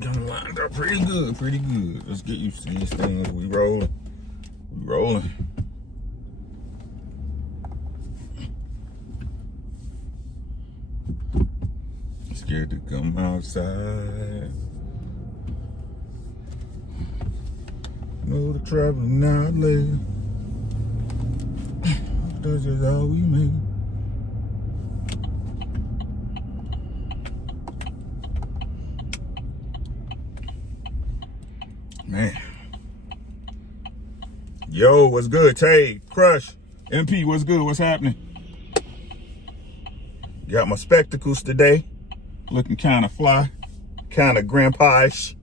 Got lined up pretty good, pretty good. Let's get used to these things. We rolling. We rolling. Scared to come outside. No, the travel not late. That's just all we make. Man. Yo, what's good? Tay, Crush, MP, what's good? What's happening? Got my spectacles today. Looking kind of fly. Kind of grandpa-ish.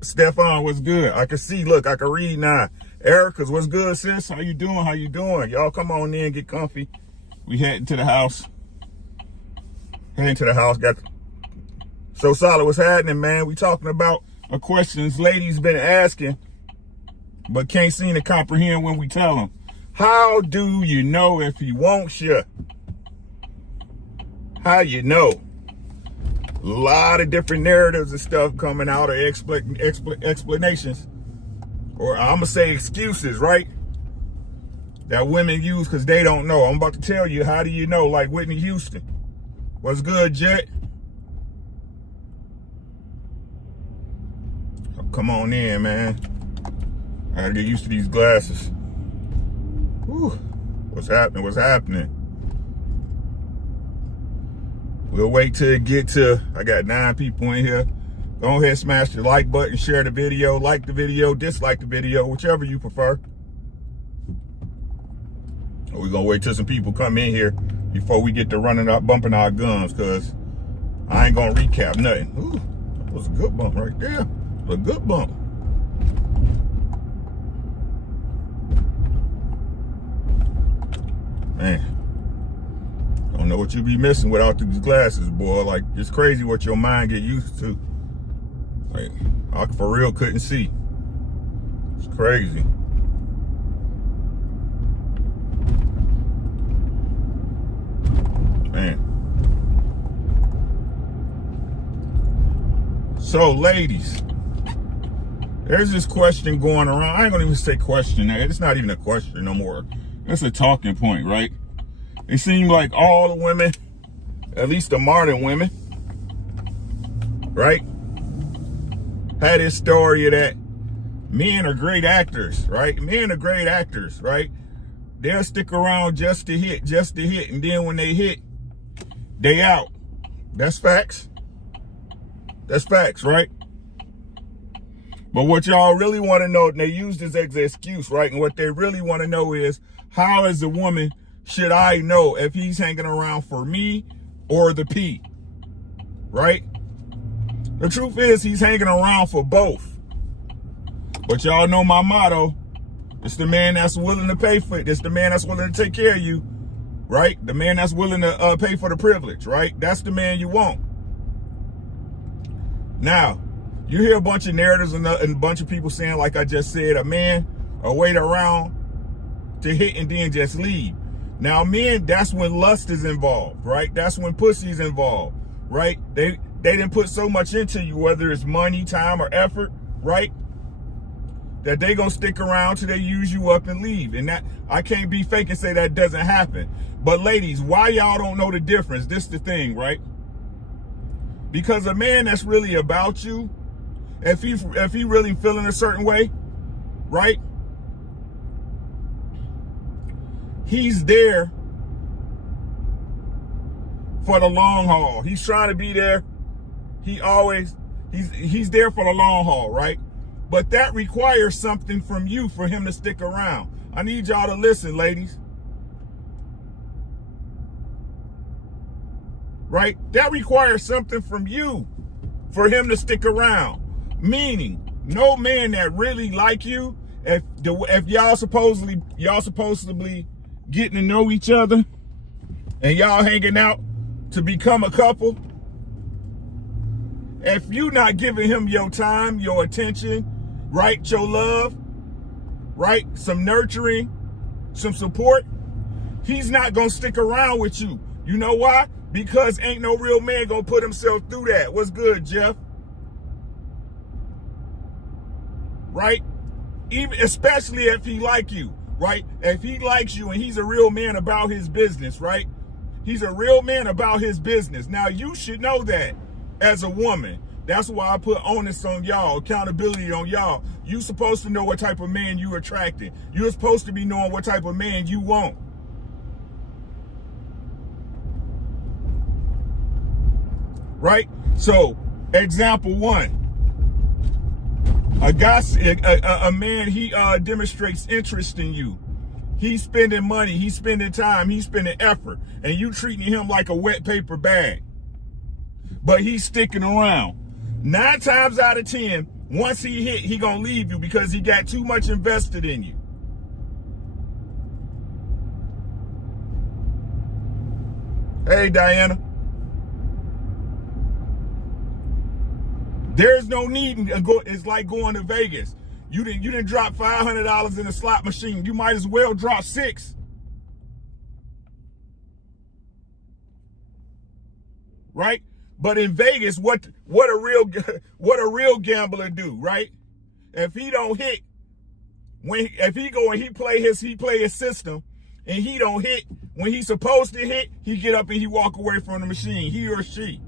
Stefan, what's good? I can see, look, I can read now. Erica's, what's good, sis? How you doing? How you doing? Y'all come on in, get comfy. We heading to the house. Heading to the house. Got So Solid, what's happening, man? We talking about a questions ladies been asking, but can't seem to comprehend when we tell them. How do you know if he wants you? How you know? A lot of different narratives and stuff coming out of explanations, or I'm gonna say excuses, right? That women use because they don't know. I'm about to tell you, how do you know? Like Whitney Houston. What's good, Jet? Come on in, man. I gotta get used to these glasses. Whew. What's happening? What's happening? We'll wait till it get to, I got 9 people in here. Go ahead, smash the like button, share the video, like the video, dislike the video, whichever you prefer. We're gonna wait till some people come in here before we get to running up, bumping our gums, because I ain't gonna recap nothing. Ooh, that was a good bump right there. A good bump. Man, I don't know what you be missing without these glasses, boy. Like, it's crazy what your mind get used to. Like, I for real couldn't see. It's crazy. Man. So, ladies, there's this question going around. I ain't gonna even say question. It's not even a question no more. It's a talking point, right? It seems like all the women, at least the modern women, right, had this story that men are great actors, right? Men are great actors, right? They'll stick around just to hit, and then when they hit, they out. That's facts. That's facts, right? But what y'all really want to know, and they use this as an excuse, right? And what they really want to know is, how as a woman should I know if he's hanging around for me or the P, right? The truth is, he's hanging around for both. But y'all know my motto. It's the man that's willing to pay for it. It's the man that's willing to take care of you, right? The man that's willing to pay for the privilege, right? That's the man you want. Now, you hear a bunch of narratives and a bunch of people saying, like I just said, a man will wait around to hit and then just leave. Now, men, that's when lust is involved, right? That's when pussy is involved, right? They didn't put so much into you, whether it's money, time, or effort, right? That they gonna stick around till they use you up and leave. And that, I can't be fake and say that doesn't happen. But ladies, why y'all don't know the difference? This is the thing, right? Because a man that's really about you, if he really feeling a certain way, right? He's there for the long haul. He's trying to be there. He's there for the long haul, right? But that requires something from you for him to stick around. I need y'all to listen, ladies. Right? That requires something from you for him to stick around. Meaning, no man that really like you, if y'all supposedly getting to know each other and y'all hanging out to become a couple, if you not giving him your time, your attention, right, your love, right, some nurturing, some support, he's not gonna stick around with you. You know why? Because ain't no real man gonna put himself through that. What's good, Jeff? right? Even especially if he like you, right? If he likes you and he's a real man about his business, right? He's a real man about his business. Now you should know that as a woman. That's why I put onus on y'all, accountability on y'all. You supposed to know what type of man you attracted. You're supposed to be knowing what type of man you want. Right? So, example one. A man, he demonstrates interest in you. He's spending money, he's spending time, he's spending effort, and you treating him like a wet paper bag. But he's sticking around. 9 times out of 10, once he hit, he gonna leave you because he got too much invested in you. Hey, Diana. There's no need to go. It's like going to Vegas. You didn't drop $500 in a slot machine. You might as well drop $6. Right? But in Vegas, what a real gambler do, right? If he don't hit, if he go and he play his system, and he don't hit when he's supposed to hit, he get up and he walk away from the machine, he or she.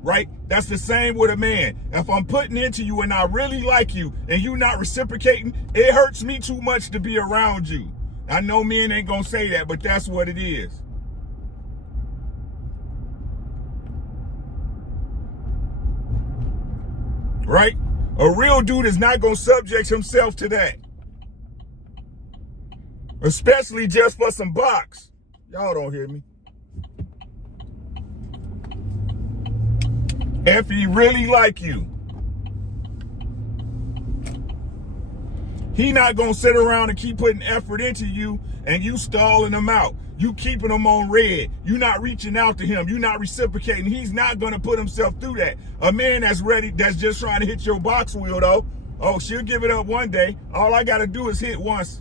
Right? That's the same with a man. If I'm putting into you and I really like you and you not reciprocating, it hurts me too much to be around you. I know men ain't gonna say that, but that's what it is. Right? A real dude is not gonna subject himself to that. Especially just for some box. Y'all don't hear me. If he really like you, he not gonna sit around and keep putting effort into you and you stalling him out. You keeping him on red. You not reaching out to him. You not reciprocating. He's not gonna put himself through that. A man that's ready, that's just trying to hit your box wheel though, oh, she'll give it up one day. All I gotta do is hit once.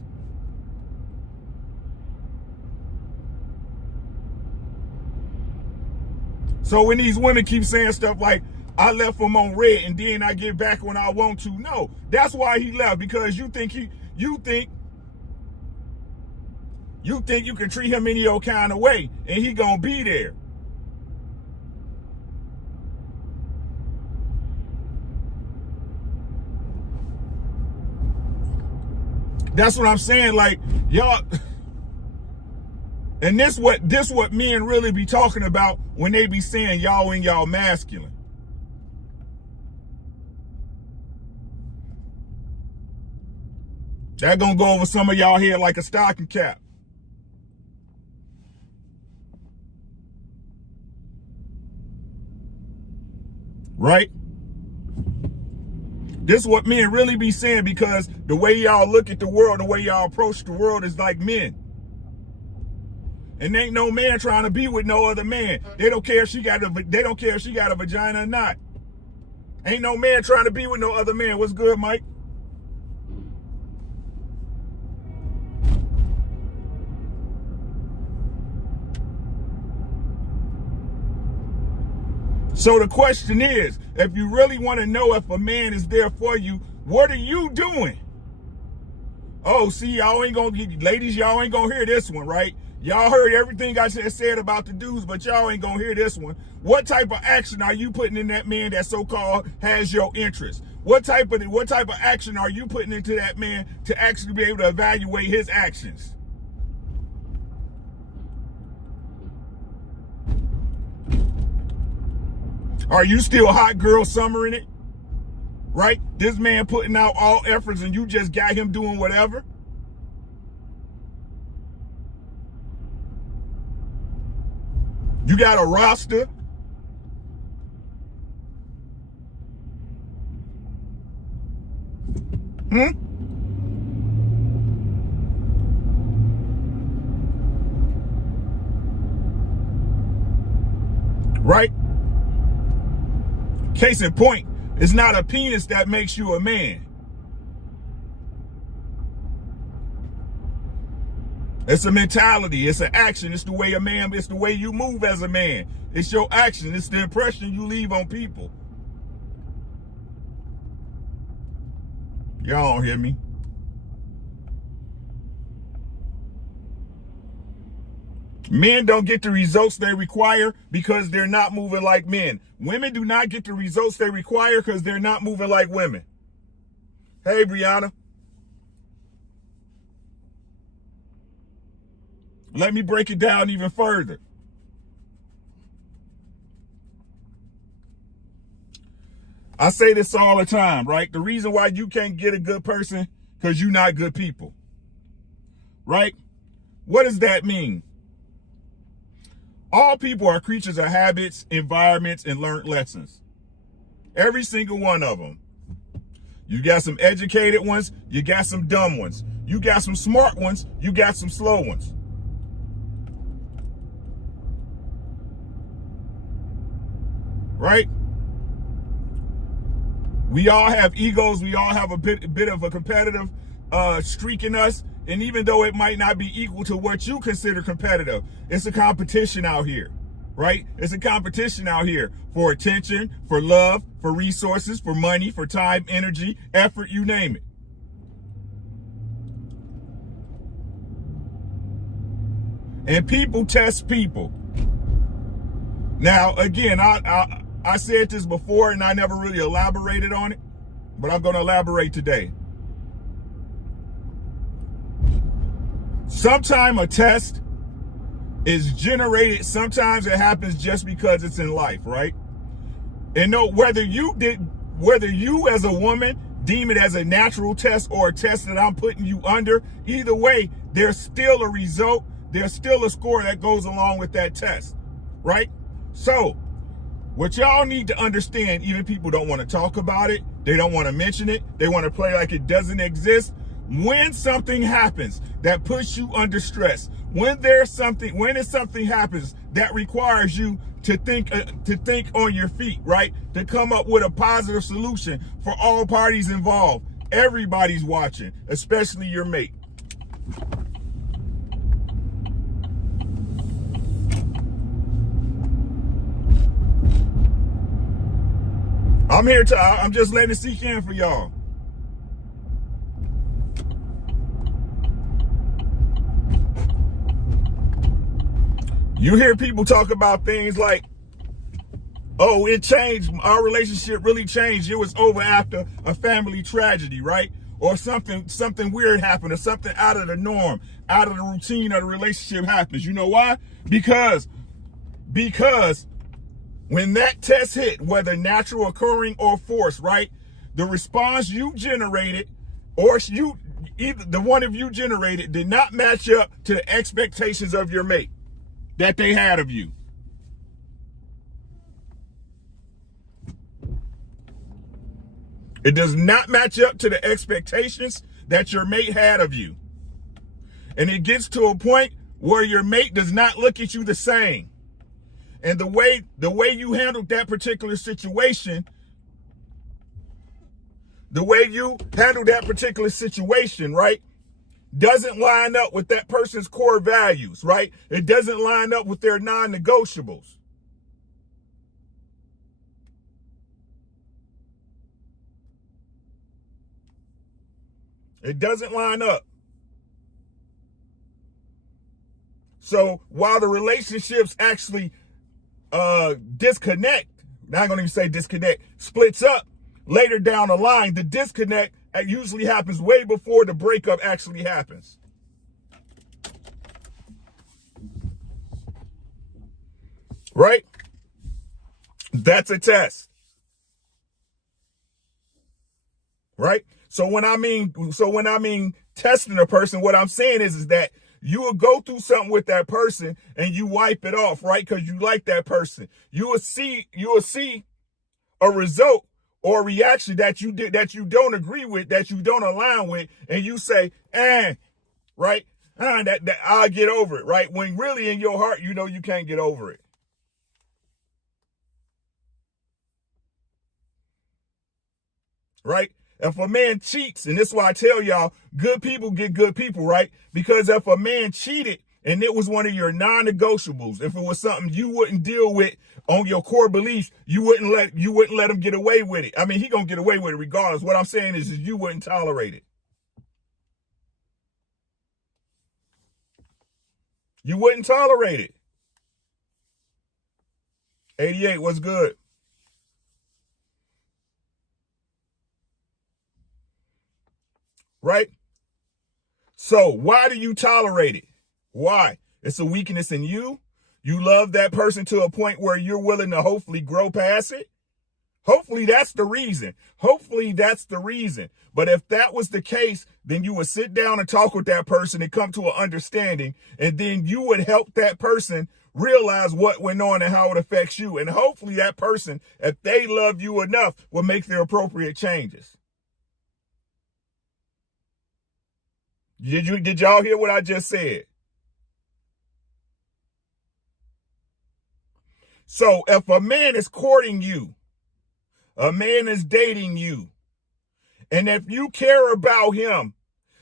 So when these women keep saying stuff like, I left him on red and then I get back when I want to. No, that's why he left, because you think you think you can treat him any old kind of way and he gonna be there. That's what I'm saying. Like, y'all. And this what men really be talking about when they be saying y'all and y'all masculine. That gonna go over some of y'all head like a stocking cap. Right? This is what men really be saying, because the way y'all look at the world, the way y'all approach the world is like men. And ain't no man trying to be with no other man. They don't care if she got a vagina or not. Ain't no man trying to be with no other man. What's good, Mike? So the question is, if you really want to know if a man is there for you, what are you doing? Oh, see, y'all ain't gonna get, ladies, y'all ain't gonna hear this one, right? Y'all heard everything I said about the dudes, but y'all ain't gonna hear this one. What type of action are you putting in that man that so-called has your interest? What type of action are you putting into that man to actually be able to evaluate his actions? Are you still hot girl summering it? Right? This man putting out all efforts and you just got him doing whatever? You got a roster? Right? Case in point, it's not a penis that makes you a man. It's a mentality. It's an action. It's the way a man, it's the way you move as a man. It's your action. It's the impression you leave on people. Y'all don't hear me. Men don't get the results they require because they're not moving like men. Women do not get the results they require because they're not moving like women. Hey, Brianna. Let me break it down even further. I say this all the time, right? The reason why you can't get a good person because you're not good people, right? What does that mean? All people are creatures of habits, environments, and learned lessons. Every single one of them. You got some educated ones, you got some dumb ones. You got some smart ones, you got some slow ones. Right? We all have egos. We all have a bit of a competitive streak in us. And even though it might not be equal to what you consider competitive, it's a competition out here, right? It's a competition out here for attention, for love, for resources, for money, for time, energy, effort, you name it. And people test people. Now, again, I said this before and I never really elaborated on it, but I'm going to elaborate today. Sometimes a test is generated. Sometimes it happens just because it's in life, right? And no, whether you as a woman deem it as a natural test or a test that I'm putting you under, either way, there's still a result. There's still a score that goes along with that test, right? So what y'all need to understand, even people don't want to talk about it. They don't want to mention it. They want to play like it doesn't exist. When something happens that puts you under stress, when something happens that requires you to think on your feet, right? To come up with a positive solution for all parties involved. Everybody's watching, especially your mate. I'm just letting it sink in for y'all. You hear people talk about things like, oh, it changed. Our relationship really changed. It was over after a family tragedy, right? Or something weird happened, or something out of the norm, out of the routine of the relationship happens. You know why? Because when that test hit, whether natural occurring or forced, right? The response you generated, or either the one of you generated, did not match up to the expectations of your mate that they had of you. It does not match up to the expectations that your mate had of you. And it gets to a point where your mate does not look at you the same. And the way you handled that particular situation, right, doesn't line up with that person's core values, right? It doesn't line up with their non-negotiables. It doesn't line up. So while the relationships actually disconnect, not going to even say disconnect, splits up later down the line, the disconnect usually happens way before the breakup actually happens. Right? That's a test. Right? So when I mean testing a person, what I'm saying is that you will go through something with that person and you wipe it off, right? Because you like that person. You will see a result or a reaction that you don't agree with, that you don't align with, and you say, right? That I'll get over it, right? When really in your heart, you know you can't get over it. Right? If a man cheats, and this is why I tell y'all, good people get good people, right? Because if a man cheated and it was one of your non-negotiables, if it was something you wouldn't deal with on your core beliefs, you wouldn't let him get away with it. I mean, he gonna get away with it regardless. What I'm saying is you wouldn't tolerate it. You wouldn't tolerate it. 88, what's good? Right? So why do you tolerate it? Why? It's a weakness in you. You love that person to a point where you're willing to hopefully grow past it. Hopefully that's the reason. Hopefully that's the reason. But if that was the case, then you would sit down and talk with that person and come to an understanding. And then you would help that person realize what went on and how it affects you. And hopefully that person, if they love you enough, will make their appropriate changes. Did y'all hear what I just said? So if a man is courting you, a man is dating you, and if you care about him,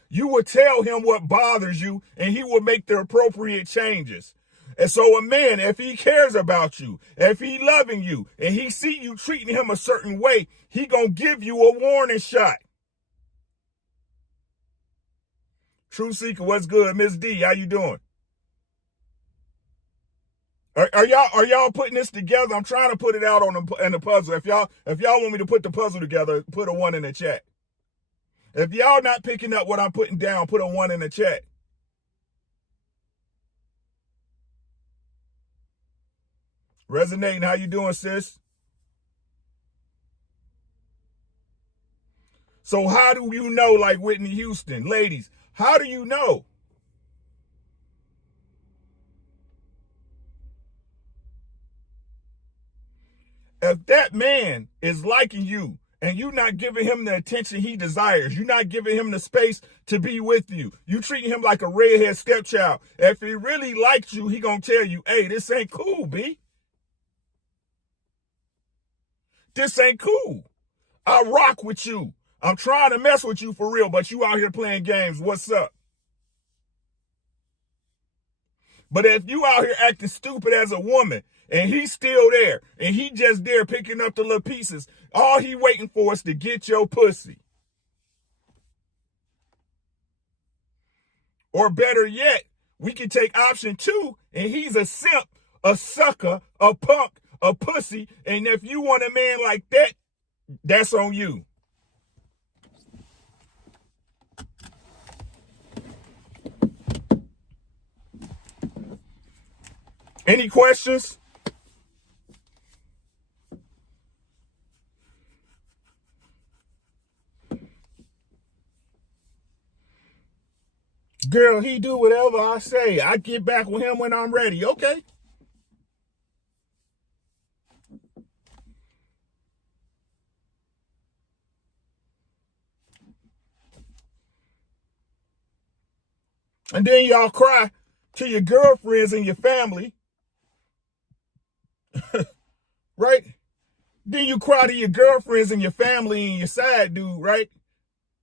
you will tell him what bothers you and he will make the appropriate changes. And so a man, if he cares about you, if he loving you, and he see you treating him a certain way, he gonna give you a warning shot. Truth Seeker, what's good? Miss D, how you doing? Are y'all putting this together? I'm trying to put it out in the puzzle. If y'all want me to put the puzzle together, put a 1 in the chat. If y'all not picking up what I'm putting down, put a 1 in the chat. Resonating, how you doing, sis? So how do you know, like Whitney Houston? Ladies, how do you know? If that man is liking you and you're not giving him the attention he desires, you're not giving him the space to be with you, you treating him like a redhead stepchild. If he really likes you, he gonna tell you, hey, this ain't cool, B. This ain't cool. I rock with you. I'm trying to mess with you for real, but you out here playing games. What's up? But if you out here acting stupid as a woman, and he's still there, and he just there picking up the little pieces, all he waiting for is to get your pussy. Or better yet, we can take option 2, and he's a simp, a sucker, a punk, a pussy, and if you want a man like that, that's on you. Any questions? Girl, he do whatever I say. I get back with him when I'm ready. Okay. And then y'all cry to your girlfriends and your family. Right? Then you cry to your girlfriends and your family and your side dude, right?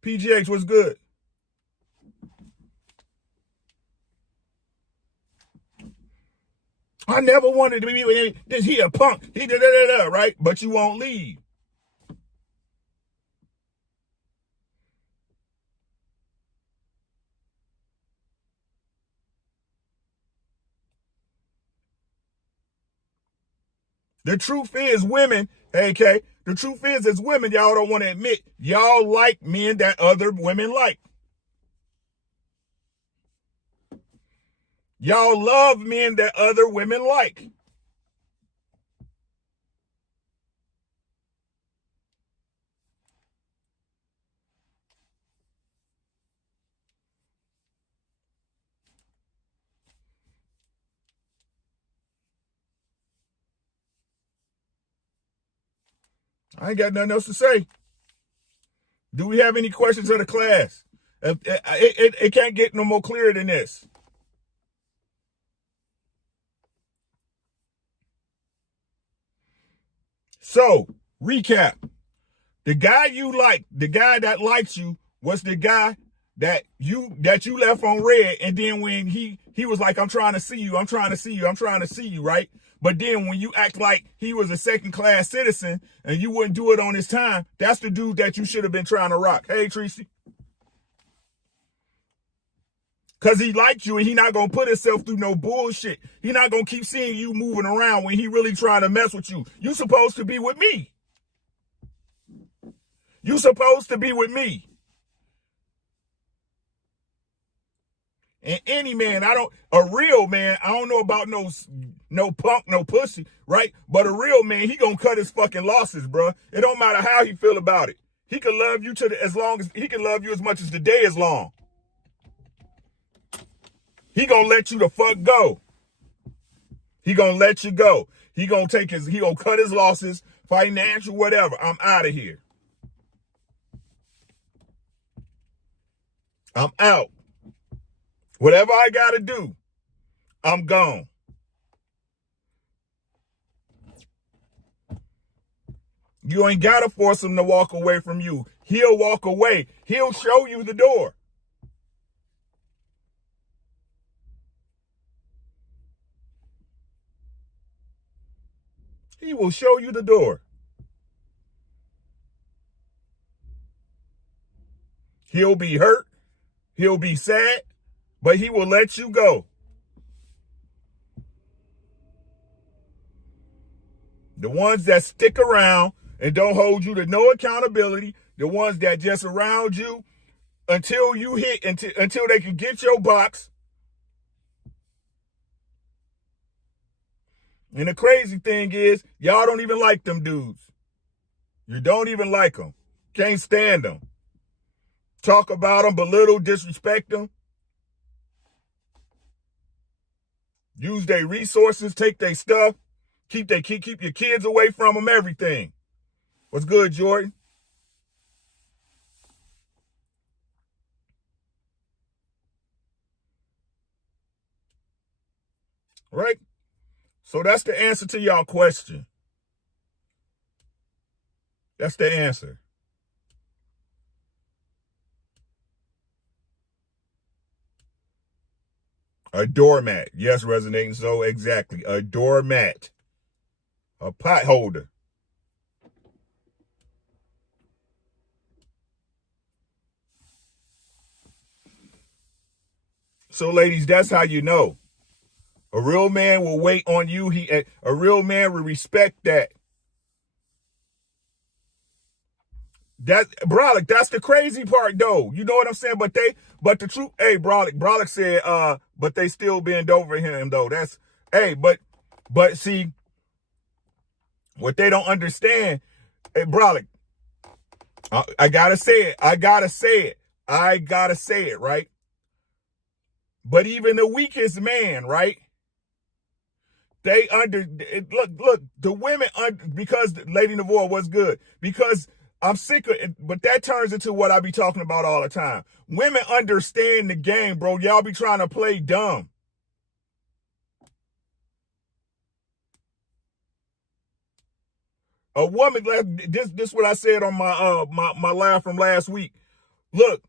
PGH, what's good? I never wanted to be with him. He a punk. He da-da-da-da, right? But you won't leave. The truth is, women, okay, the truth is, as women, y'all don't want to admit, y'all like men that other women like. Y'all love men that other women like. I ain't got nothing else to say. Do we have any questions of the class? It can't get no more clear than this. So, recap. The guy you like, the guy that likes you, was the guy that you left on red, and then when he was like, I'm trying to see you, I'm trying to see you, I'm trying to see you, right? But then when you act like he was a second-class citizen and you wouldn't do it on his time, that's the dude that you should have been trying to rock. Hey, Tracy. Because he liked you and he not going to put himself through no bullshit. He not going to keep seeing you moving around when he really trying to mess with you. You supposed to be with me. You supposed to be with me. And any man, a real man, I don't know about no punk, no pussy, right? But a real man, he gonna cut his fucking losses, bro. It don't matter how he feel about it. He can love you he can love you as much as the day is long. He gonna let you the fuck go. He gonna let you go. He gonna cut his losses, financial, whatever. I'm out of here. I'm out. Whatever I gotta do, I'm gone. You ain't gotta force him to walk away from you. He'll walk away. He'll show you the door. He will show you the door. He'll be hurt. He'll be sad, but he will let you go. The ones that stick around and don't hold you to no accountability, the ones that just around you until you hit, until they can get your box. And the crazy thing is, y'all don't even like them dudes. You don't even like them. Can't stand them. Talk about them, belittle, disrespect them. Use their resources, take their stuff. Keep your kids away from them, everything. What's good, Jordan? Right? So that's the answer to y'all question. That's the answer. A doormat. Yes, resonating so exactly. A doormat. A pot holder. So, ladies, that's how you know. A real man will wait on you. A real man will respect that. Brolic, that's the crazy part, though. You know what I'm saying? But the truth, hey, Brolic said, but they still bend over him, though. But see, what they don't understand, hey, Brolic, I gotta say it, right? But even the weakest man, right? Look, the women, because Lady Navour was good, because I'm sick of it, but that turns into what I be talking about all the time. Women understand the game, bro. Y'all be trying to play dumb. A woman, this is what I said on my live from last week. Look,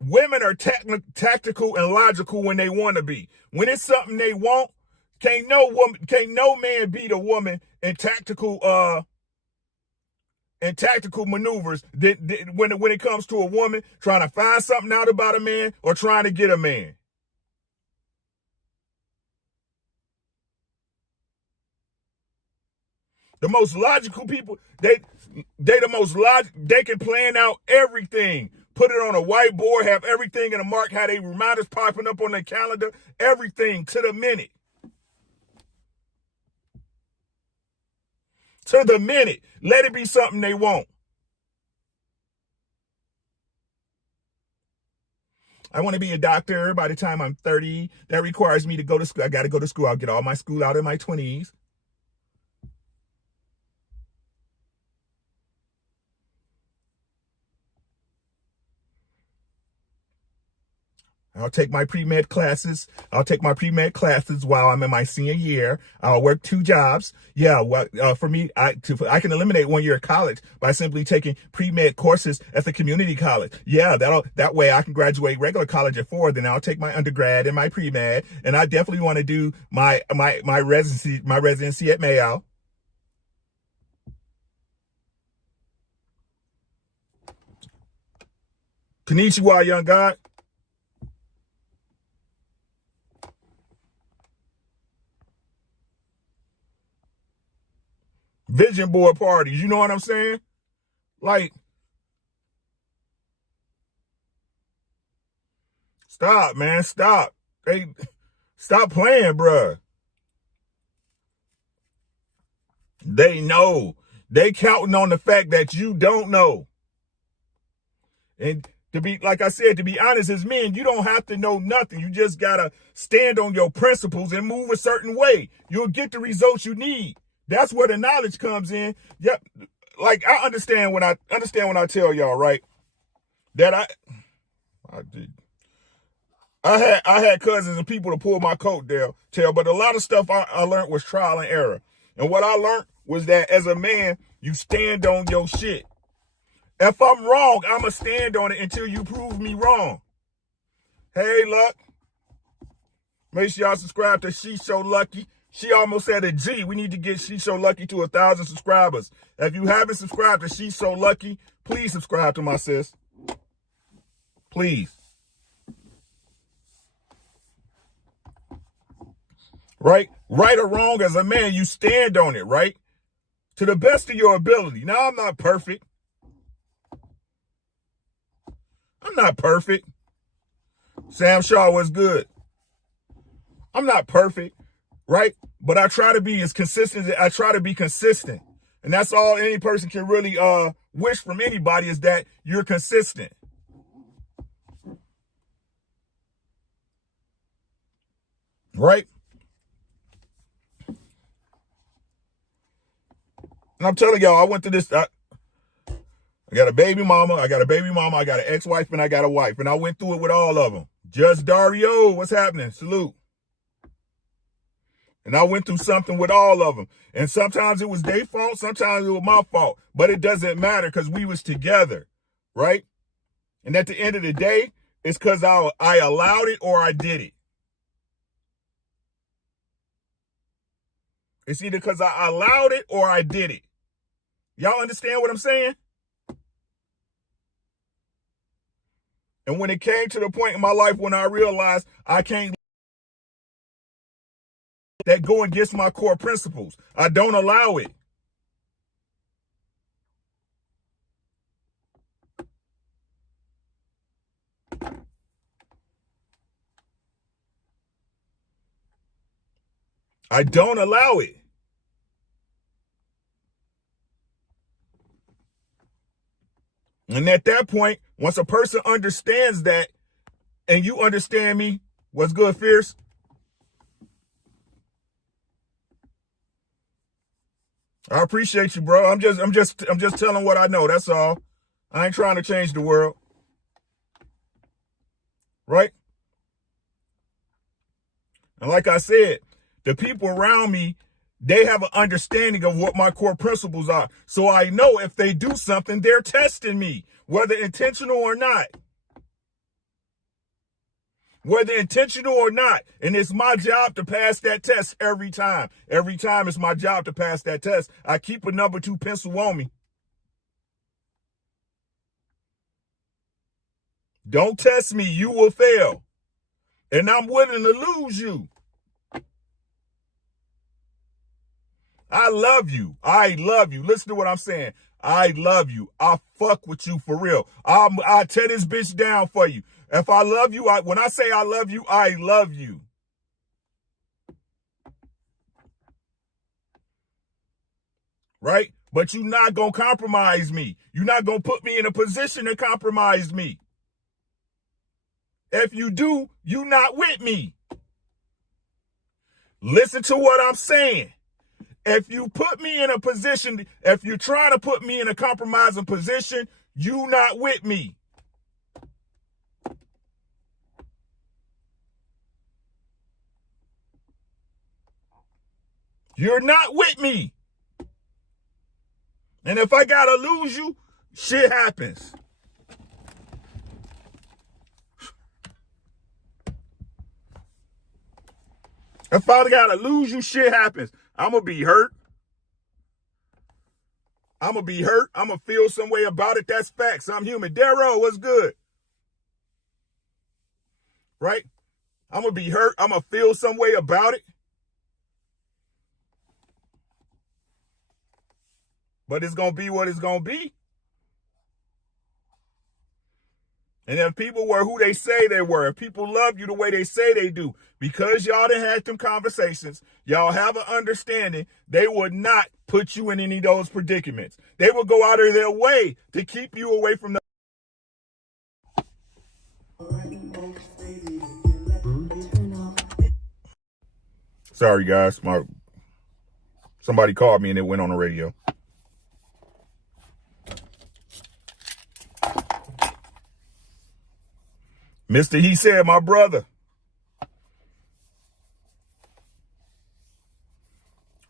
women are tactical and logical when they want to be. When it's something they want, can't no man beat a woman in tactical maneuvers when it comes to a woman trying to find something out about a man or trying to get a man. The most logical people, they the most they can plan out everything. Put it on a whiteboard, have everything in a mark, how they reminders popping up on their calendar, everything to the minute. To the minute. Let it be something they want. I want to be a doctor by the time I'm 30. That requires me to go to school. I got to go to school. I'll get all my school out in my 20s. I'll take my pre-med classes. I'll take my pre-med classes while I'm in my senior year. I'll work 2 jobs. Yeah, for me, I can eliminate 1 year of college by simply taking pre-med courses at the community college. Yeah, that way I can graduate regular college at 4. Then I'll take my undergrad and my pre-med, and I definitely want to do my residency at Mayo. Konnichiwa, young God. Vision board parties, you know what I'm saying? Like, stop, man, stop. Stop playing, bruh. They know. They counting on the fact that you don't know. And to be, like I said, to be honest, as men, you don't have to know nothing. You just gotta stand on your principles and move a certain way. You'll get the results you need. That's where the knowledge comes in. Yep. Like I understand when I tell y'all, right, that I had cousins and people to pull my coat tail, but a lot of stuff I learned was trial and error. And what I learned was that as a man, you stand on your shit. If I'm wrong, I'ma stand on it until you prove me wrong. Hey, Luck. Make sure y'all subscribe to She So Lucky. She almost had a G. We need to get She So Lucky to 1,000 subscribers. If you haven't subscribed to She So Lucky, please subscribe to my sis. Please. Right? Right or wrong, as a man, you stand on it, right? To the best of your ability. Now, I'm not perfect. I'm not perfect. Sam Shaw was good. I'm not perfect, right? But I try to be as consistent. I try to be consistent. And that's all any person can really wish from anybody is that you're consistent. Right? And I'm telling y'all, I went to this. I got a baby mama, I got an ex-wife, and I got a wife. And I went through it with all of them. Just Dario, what's happening? Salute. And I went through something with all of them. And sometimes it was their fault, sometimes it was my fault. But it doesn't matter because we was together, right? And at the end of the day, it's because I allowed it or I did it. It's either because I allowed it or I did it. Y'all understand what I'm saying? And when it came to the point in my life when I realized I can't that go against my core principles, I don't allow it. I don't allow it. And at that point, once a person understands that, and you understand me, what's good, Fierce? I appreciate you, bro. I'm just telling what I know. That's all. I ain't trying to change the world. Right? And like I said, the people around me, they have an understanding of what my core principles are. So I know if they do something, they're testing me, whether intentional or not. Whether intentional or not. And it's my job to pass that test every time. Every time it's my job to pass that test. I keep a number 2 pencil on me. Don't test me. You will fail. And I'm willing to lose you. I love you. I love you. Listen to what I'm saying. I love you. I fuck with you for real. I'll tear this bitch down for you. If I love you, when I say I love you, I love you. Right? But you're not going to compromise me. You're not going to put me in a position to compromise me. If you do, you're not with me. Listen to what I'm saying. If you put me in a position, if you're trying to put me in a compromising position, you not with me. You're not with me. And if I gotta lose you, shit happens. If I gotta lose you, shit happens. I'm gonna be hurt. I'm gonna be hurt. I'm gonna feel some way about it. That's facts. I'm human. Darrow, what's good? Right? I'm gonna be hurt. I'm gonna feel some way about it. But it's gonna be what it's gonna be. And if people were who they say they were, if people love you the way they say they do, because y'all done had them conversations, y'all have an understanding, they would not put you in any of those predicaments. They would go out of their way to keep you away from the... Sorry, guys. Somebody called me and it went on the radio. Mr. He said, my brother.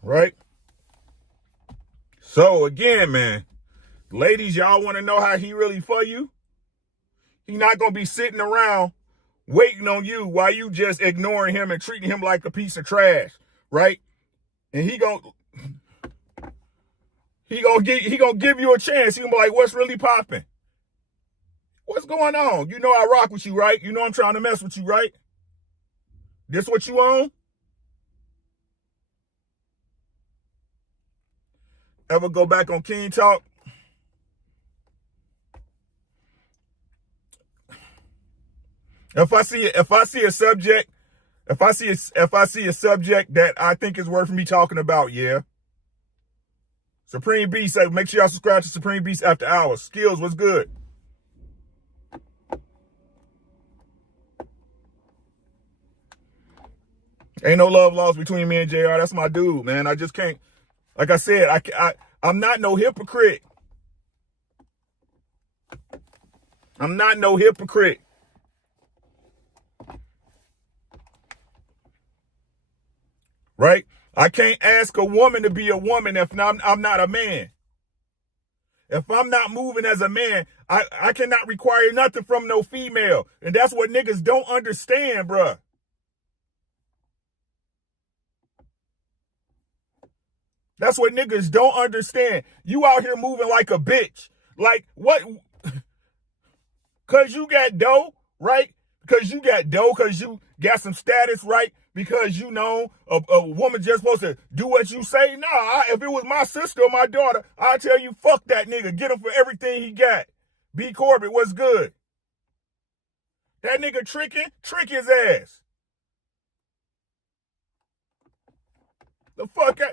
Right? So, again, man, ladies, y'all want to know how he really for you? He not going to be sitting around waiting on you while you just ignoring him and treating him like a piece of trash, right? And he gonna give you a chance. He gonna be like, what's really popping? What's going on? You know I rock with you, right? You know I'm trying to mess with you, right? This what you on? Ever go back on King Talk? If I see a subject that I think is worth me talking about, yeah. Supreme Beast, make sure y'all subscribe to Supreme Beast After Hours. Skills, what's good? Ain't no love lost between me and JR. That's my dude, man. I just can't. Like I said, I'm not no hypocrite. I'm not no hypocrite. Right? I can't ask a woman to be a woman if I'm not a man. If I'm not moving as a man, I cannot require nothing from no female. And that's what niggas don't understand, bruh. That's what niggas don't understand. You out here moving like a bitch. Like, what? Because you got dough, right? Because you got dough, because you got some status, right? Because you know a woman just supposed to do what you say. Nah, if it was my sister or my daughter, I'd tell you, fuck that nigga. Get him for everything he got. B. Corbett, what's good? That nigga tricking? Trick his ass. The fuck out.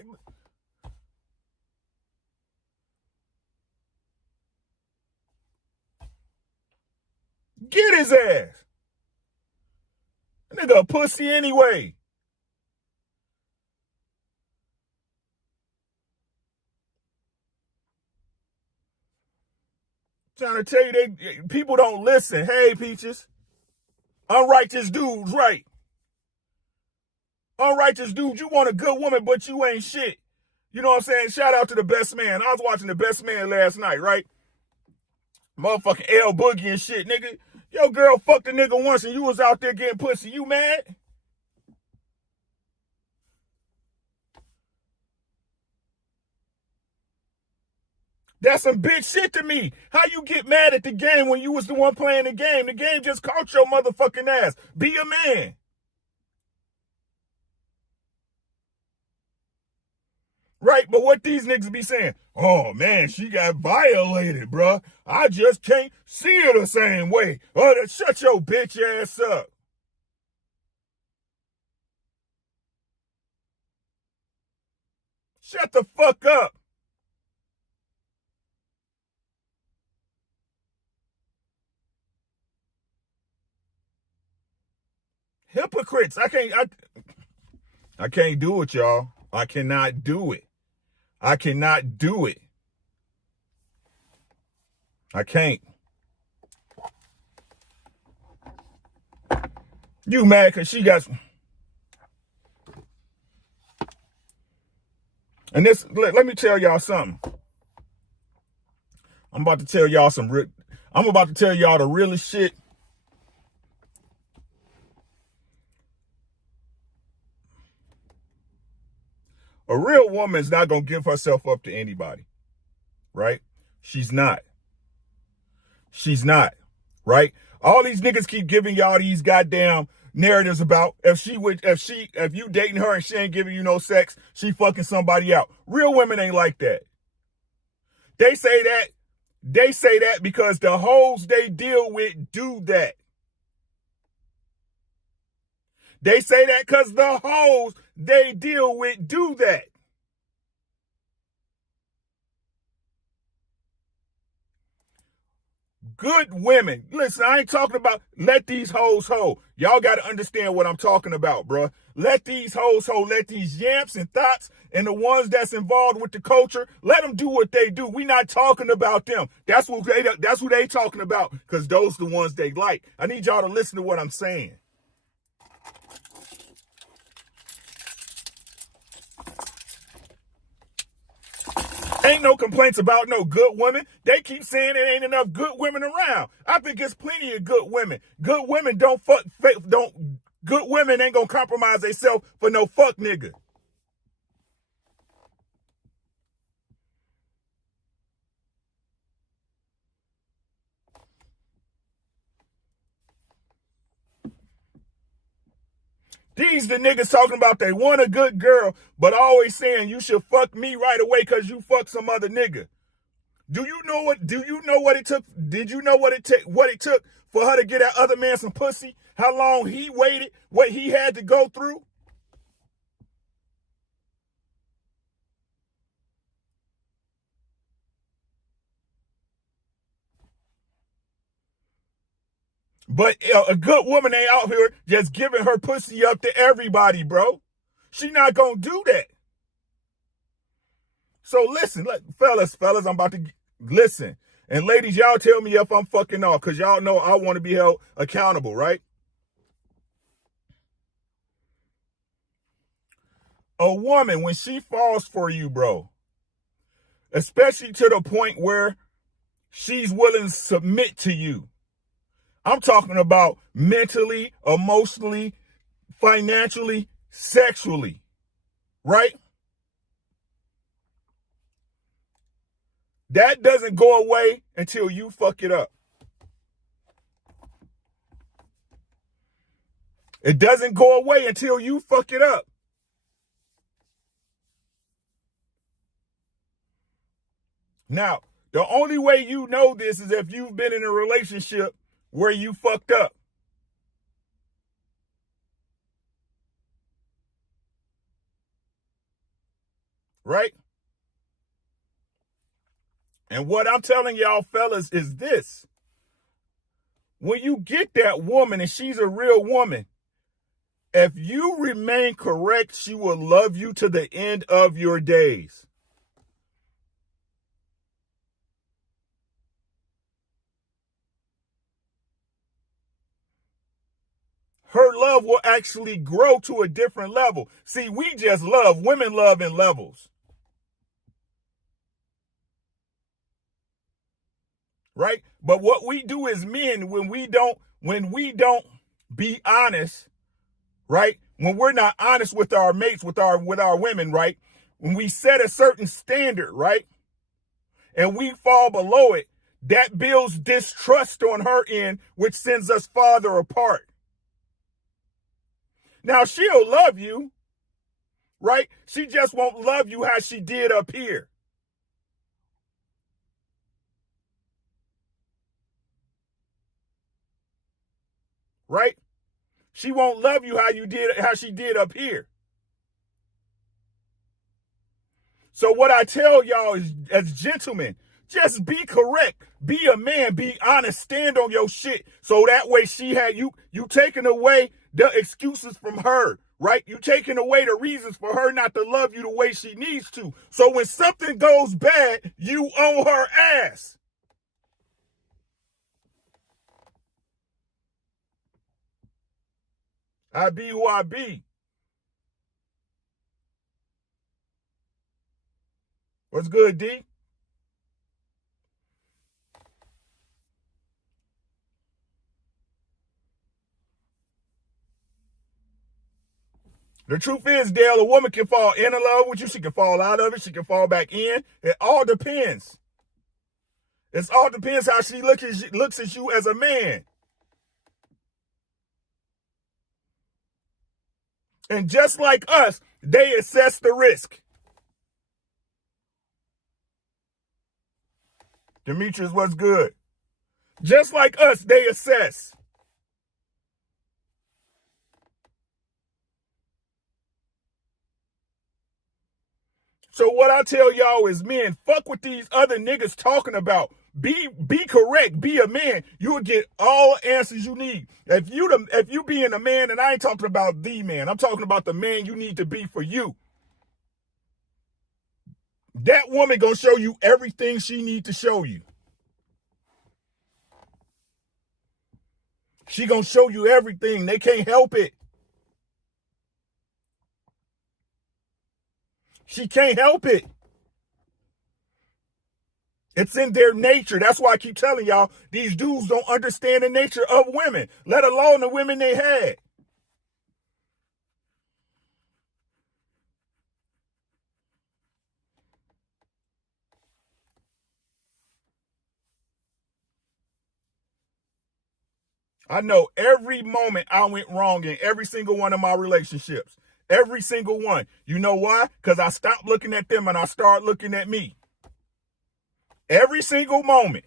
Get his ass. Nigga a pussy anyway. Trying to tell you, people don't listen. Hey, Peaches. Unrighteous dudes, right? Unrighteous dudes, you want a good woman, but you ain't shit. You know what I'm saying? Shout out to The Best Man. I was watching The Best Man last night, right? Motherfucking L Boogie and shit, nigga. Your girl fucked a nigga once and you was out there getting pussy. You mad? That's some bitch shit to me. How you get mad at the game when you was the one playing the game? The game just caught your motherfucking ass. Be a man. Right? But what these niggas be saying? Oh, man, she got violated, bruh. I just can't see her the same way. Oh, shut your bitch ass up. Shut the fuck up. Hypocrites. I can't do it, y'all. I cannot do it. I cannot do it. I can't. You mad because she got... And this, let me tell y'all something. I'm about to tell y'all I'm about to tell y'all the realest shit. A real woman's not going to give herself up to anybody, right? She's not. She's not, right? All these niggas keep giving y'all these goddamn narratives about if you dating her and she ain't giving you no sex, she fucking somebody out. Real women ain't like that. They say that because the hoes they deal with do that. They say that because the hoes they deal with do that. Good women. Listen, I ain't talking about let these hoes hoe. Y'all got to understand what I'm talking about, bruh. Let these hoes hoe. Let these yamps and thoughts and the ones that's involved with the culture, let them do what they do. We not talking about them. That's who they talking about because those the ones they like. I need y'all to listen to what I'm saying. Ain't no complaints about no good women. They keep saying there ain't enough good women around. I think it's plenty of good women. Good women good women ain't gonna compromise themselves for no fuck nigga. These the niggas talking about they want a good girl, but always saying you should fuck me right away because you fuck some other nigga. Do you know what it took? Did you know what it took for her to get that other man some pussy? How long he waited, what he had to go through? But a good woman ain't out here just giving her pussy up to everybody, bro. She not gonna do that. So listen, fellas, I'm about to listen. And ladies, y'all tell me if I'm fucking off, because y'all know I want to be held accountable, right? A woman, when she falls for you, bro, especially to the point where she's willing to submit to you. I'm talking about mentally, emotionally, financially, sexually, right? That doesn't go away until you fuck it up. It doesn't go away until you fuck it up. Now, the only way you know this is if you've been in a relationship where you fucked up. Right? And what I'm telling y'all fellas is this. When you get that woman and she's a real woman, if you remain correct, she will love you to the end of your days. Her love will actually grow to a different level. See, we just love. Women love in levels. Right? But what we do as men when we don't be honest, right? When we're not honest with our mates, with our women, right? When we set a certain standard, right? And we fall below it, that builds distrust on her end, which sends us farther apart. Now she'll love you, right? She just won't love you how she did up here. Right? She won't love you how she did up here. So what I tell y'all is, as gentlemen, just be correct. Be a man. Be honest. Stand on your shit. So that way you taking away the excuses from her, right? You taking away the reasons for her not to love you the way she needs to. So when something goes bad, you own her ass. I be who I be. What's good, D? The truth is, Dale, a woman can fall in love with you. She can fall out of it. She can fall back in. It all depends. It all depends how she looks at you as a man. And just like us, they assess the risk. Demetrius, what's good? Just like us, they assess. So what I tell y'all is, men, fuck what these other niggas talking about. Be correct. Be a man. You will get all answers you need. If you being a man, and I ain't talking about the man, I'm talking about the man you need to be for you. That woman gonna show you everything she need to show you. She gonna show you everything. They can't help it. She can't help it. It's in their nature. That's why I keep telling y'all, these dudes don't understand the nature of women, let alone the women they had. I know every moment I went wrong in every single one of my relationships. Every single one. You know why? Because I stopped looking at them and I started looking at me. Every single moment.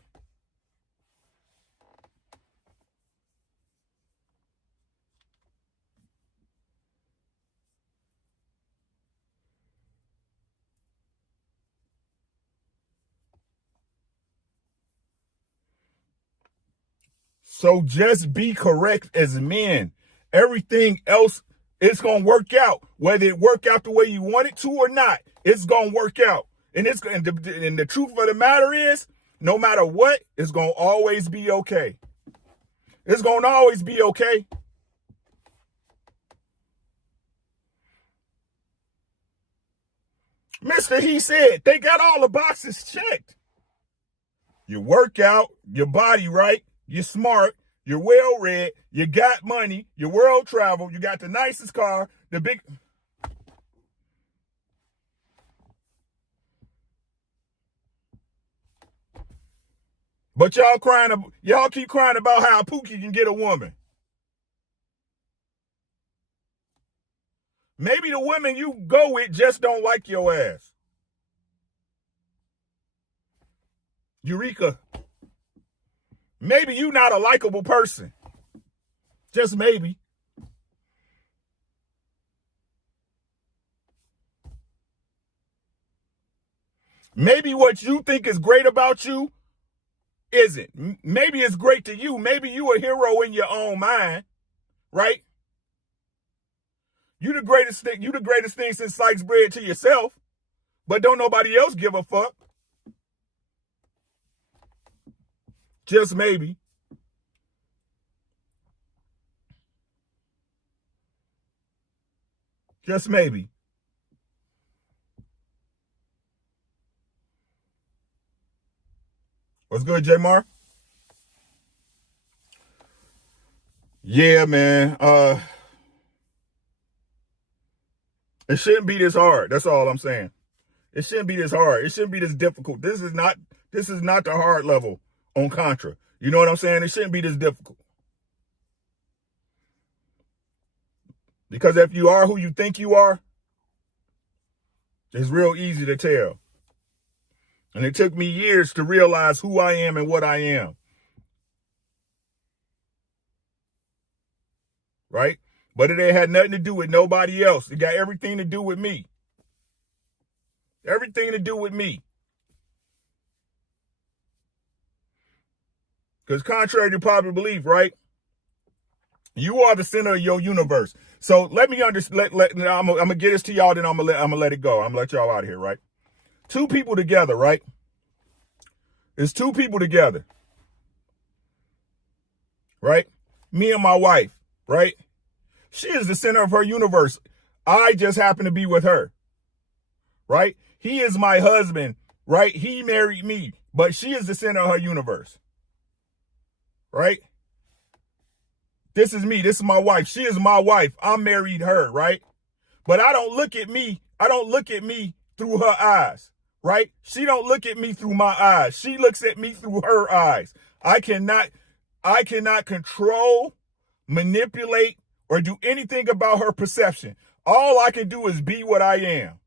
So just be correct as men. Everything else, it's going to work out. Whether it work out the way you want it to or not, it's going to work out. And the truth of the matter is, no matter what, it's going to always be okay. It's going to always be okay. Mr. He said, they got all the boxes checked. You work out, your body right, you're smart, you're well read, you got money, you're world travel, you got the nicest car, the big. But y'all keep crying about how Pookie can get a woman. Maybe the women you go with just don't like your ass. Eureka. Maybe you not a likable person. Just maybe. Maybe what you think is great about you isn't. Maybe it's great to you. Maybe you a hero in your own mind, right? You the greatest thing since sliced bread to yourself, but don't nobody else give a fuck. Just maybe. Just maybe. What's good, J-Mar? Yeah, man. It shouldn't be this hard. That's all I'm saying. It shouldn't be this hard. It shouldn't be this difficult. This is not the hard level on Contra. You know what I'm saying? It shouldn't be this difficult. Because if you are who you think you are, it's real easy to tell. And it took me years to realize who I am and what I am. Right? But it ain't had nothing to do with nobody else. It got everything to do with me. Everything to do with me. Because contrary to popular belief, right? You are the center of your universe. So let me understand. I'm gonna get this to y'all, then I'm gonna let it go. I'm gonna let y'all out of here, right? Two people together, right? It's two people together, right? Me and my wife, right? She is the center of her universe. I just happen to be with her, right? He is my husband, right? He married me, but she is the center of her universe, right? This is me. This is my wife. She is my wife. I married her, right? But I don't look at me. I don't look at me through her eyes, right? She don't look at me through my eyes. She looks at me through her eyes. I cannot control, manipulate, or do anything about her perception. All I can do is be what I am.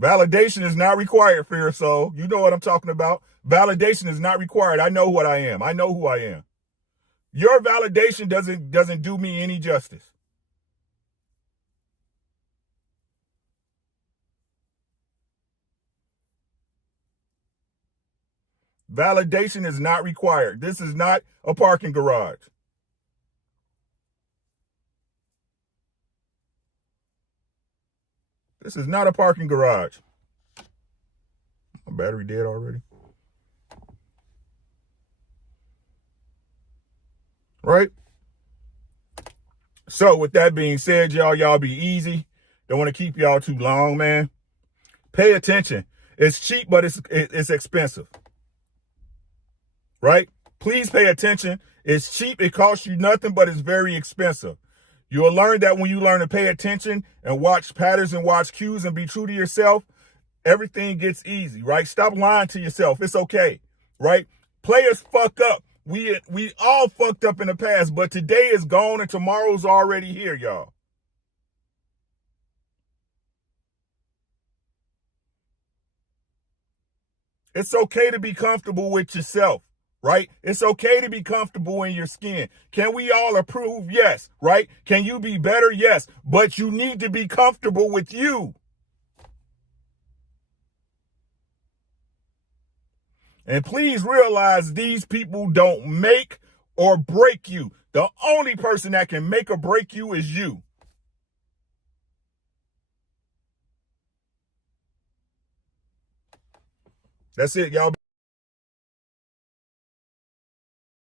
Validation is not required, fear soul. You know what I'm talking about. Validation is not required. I know what I am. I know who I am. Your validation doesn't do me any justice. Validation is not required. This is not a parking garage. This is not a parking garage. My battery dead already. Right? So with that being said, y'all be easy. Don't want to keep y'all too long, man. Pay attention. It's cheap, but it's expensive. Right? Please pay attention. It's cheap. It costs you nothing, but it's very expensive. You'll learn that when you learn to pay attention and watch patterns and watch cues and be true to yourself, everything gets easy, right? Stop lying to yourself. It's okay, right? Players fuck up. We all fucked up in the past, but today is gone and tomorrow's already here, y'all. It's okay to be comfortable with yourself, right? It's okay to be comfortable in your skin. Can we all approve? Yes, right? Can you be better? Yes, but you need to be comfortable with you. And please realize these people don't make or break you. The only person that can make or break you is you. That's it, y'all.